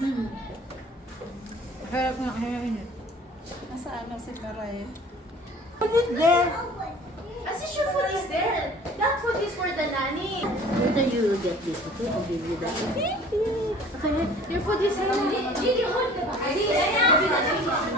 Hmm. Harap nga kaya init. Eh. Nasaan na si Karay? Food is there. Ah, As if your food is there. That food is for the nanny. Later you will get this, okay? I'll give you that. Thank you. Okay, your food is here. Did you hold the bag?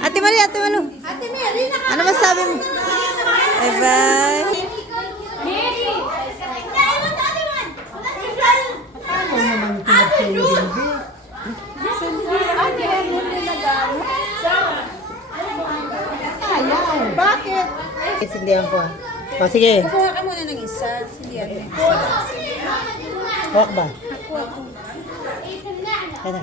Ate Marie, Ate Malu. Ate Mary, naka- Ano masabi mo? Ano naman pinagpili Bakit? Sindihan ko ah. O, sige. Kuha ka muna ng isa. Sige, ate. Hawak ba? Kaya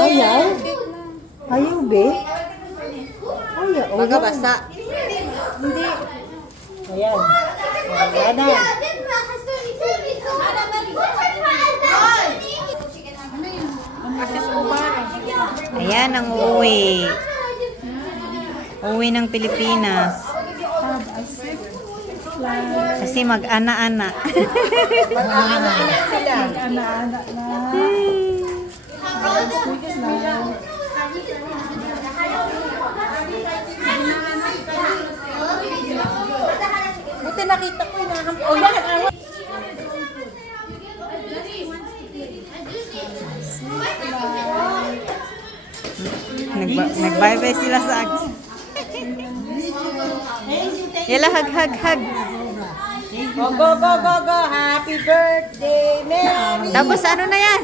Ayaw? Ayaw, be? Ayaw. Baga basta. Ayan. Ayan na. Ayan ang uuwi. Uuwi ng Pilipinas. Kasi mag-ana-ana. Sila. Anak-anak na. Buti nakita Nagba- Nag-bye-bye sila sa akin. Yala, hug, hug, hug. Go, go, go, go, go. Happy birthday, Mary. Tapos ano na yan?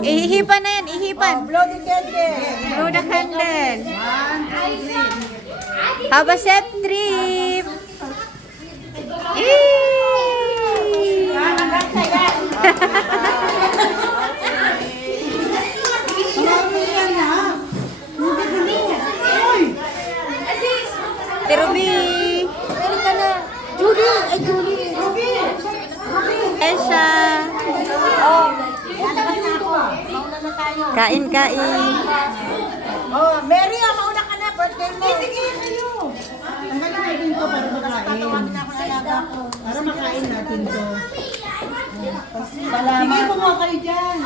Ihihipan na yan, ihipan. Blow the candle. Blow the candle. Have a safe trip. Tirubi. Meron ka na. Julie. Ay, Julie. Ruby. Esha. Kain, kain. Oh, Mary, ah, mauna ka na. Birthday mo. Sige, kayo. Ang galing natin to para makain. Na. Para makain natin to. Salamat. Sige, kumuha kayo dyan.